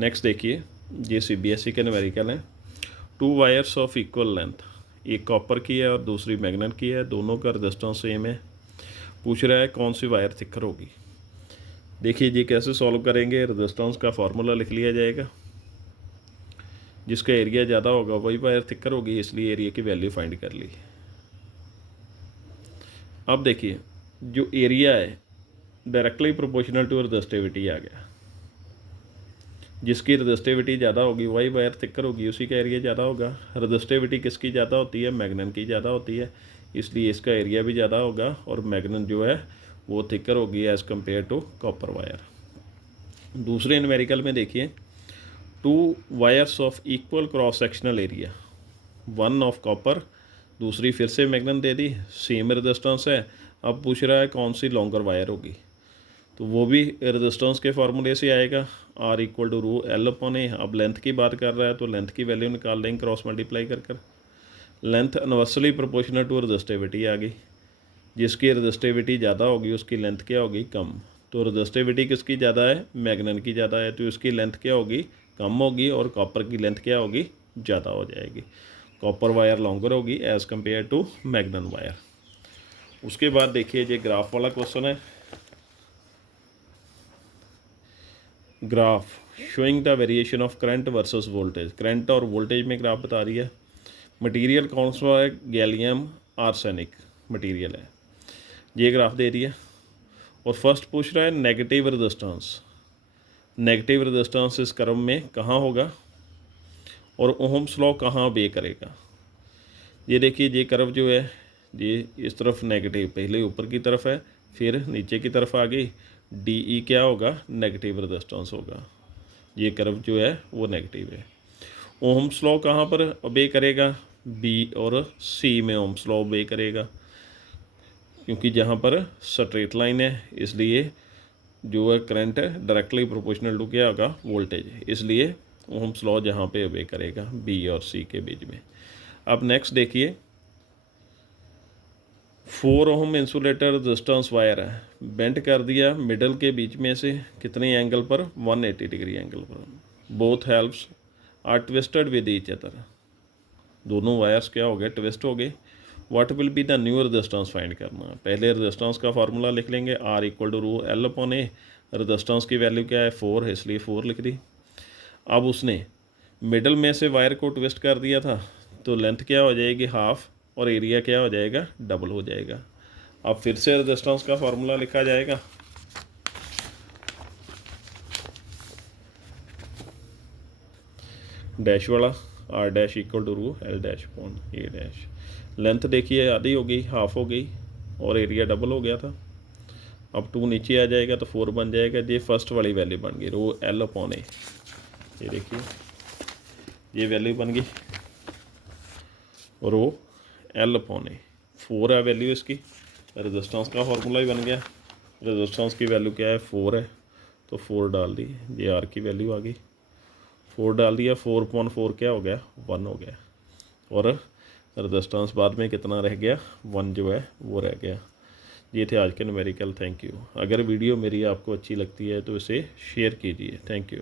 Next देखिए, ये CBSE के न्यूमेरिकल हैं। 2 वायर्स ऑफ इक्वल लेंथ, एक कॉपर की है और दूसरी मैग्नेट की है, दोनों का रजिस्टेंस सेम है। पूछ रहा है कौन सी वायर थिकर होगी। देखिए जी कैसे सॉल्व करेंगे, रजिस्टेंस का फार्मूला लिख लिया जाएगा। जिसका एरिया ज़्यादा होगा वही वायर थिकर होगी, इसलिए एरिया की वैल्यू फाइंड कर ली। अब देखिए जो एरिया है डायरेक्टली प्रोपोर्शनल टू रजिस्टिविटी आ गया। जिसकी रजिस्टिविटी ज़्यादा होगी वही वायर थिकर होगी, उसी का एरिया ज़्यादा होगा। रजिस्टिविटी किसकी ज़्यादा होती है, मैग्नेट की ज़्यादा होती है, इसलिए इसका एरिया भी ज़्यादा होगा और मैग्नेट जो है वो थिकर होगी as compare to copper wire. दूसरे न्यूमेरिकल में देखिए, 2 wires of equal cross sectional area, 1 of copper, दूसरी फिर से मैग्नेट दे दी, सेम रेजिस्टेंस है। अब पूछ रहा है कौन सी लॉन्गर वायर होगी, तो वो भी रेजिस्टेंस के फार्मूले से आएगा, R equal to rho L upon ए। अब लेंथ की बात कर रहा है तो लेंथ की वैल्यू निकाल लेंगे क्रॉस मल्टीप्लाई कर। Length inversely proportional to resistivity आ गई। जिसकी रजिस्टिविटी ज़्यादा होगी उसकी लेंथ क्या होगी, कम। तो रजिस्टिविटी किसकी ज़्यादा है, मैग्नेट की ज़्यादा है, तो इसकी लेंथ क्या होगी, कम होगी। और कॉपर की लेंथ क्या होगी, ज़्यादा हो जाएगी। कॉपर वायर लॉन्गर होगी as compare to magnet wire. उसके बाद देखिए ये ग्राफ वाला क्वेश्चन है। Graph showing the variation of current versus voltage, current और वोल्टेज में ग्राफ बता रही है। मटेरियल कौन सा है, गैलियम आर्सेनिक मटेरियल है, ये ग्राफ दे रही है। और फर्स्ट पूछ रहा है नेगेटिव रेजिस्टेंस, नेगेटिव रेजिस्टेंस इस कर्व में कहाँ होगा और ओहम्स लॉ कहाँ ओबे करेगा। ये देखिए ये कर्व जो है ये इस तरफ नेगेटिव, पहले ऊपर की तरफ है फिर नीचे की तरफ आ गई। DE क्या होगा, नेगेटिव रेजिस्टेंस होगा। ये कर्व जो है वो नेगेटिव है। ओहम्स लॉ कहाँ पर ओबे करेगा, B और C में ओहम्स लॉ ओबे करेगा, क्योंकि जहाँ पर स्ट्रेट लाइन है इसलिए जो है करंट है डायरेक्टली प्रोपोर्शनल टू क्या होगा, वोल्टेज, इसलिए ओहम्स लॉ जहाँ पे ओबे करेगा B और C के बीच में। अब नेक्स्ट देखिए, 4 ओम इंसुलेटर रेजिस्टेंस वायर है, बेंट कर दिया मिडल के बीच में से, कितने एंगल पर, 180 डिग्री एंगल पर। Both helps are twisted with each other, दोनों वायर्स क्या हो गए, ट्विस्ट हो गए। What will be the new resistance find करना है। पहले रेजिस्टेंस का फार्मूला लिख लेंगे, R equal to rho L upon A. Resistance की वैल्यू क्या है, 4 है, इसलिए 4 लिख दी। अब उसने मिडल में से वायर को ट्विस्ट कर दिया था तो लेंथ क्या हो जाएगी, हाफ, और एरिया क्या हो जाएगा, डबल हो जाएगा। अब फिर से रेजिस्टेंस का फार्मूला लिखा जाएगा, डैश वाला, R dash equal to rho L dash upon A dash. Length देखिए आधी हो गई, हाफ हो गई, और एरिया डबल हो गया था। अब 2 नीचे आ जाएगा तो 4 बन जाएगा। ये फर्स्ट वाली वैल्यू बन गई, रू L अपॉन ए। ये देखिए ये वैल्यू बन गई रो L अपॉन ए, 4 है वैल्यू इसकी। रेजिस्टेंस का फार्मूला ही बन गया, रेजिस्टेंस की वैल्यू क्या है, 4 है, तो 4 डाल दी, ये R की वैल्यू आ गई, 4 डाल दिया, 4/4 क्या हो गया, 1 हो गया। और रेजिस्टेंस बाद में कितना रह गया, 1 जो है वो रह गया। ये थे आज के न्यूमेरिकल। Thank you. अगर वीडियो मेरी आपको अच्छी लगती है तो इसे शेयर कीजिए। Thank you.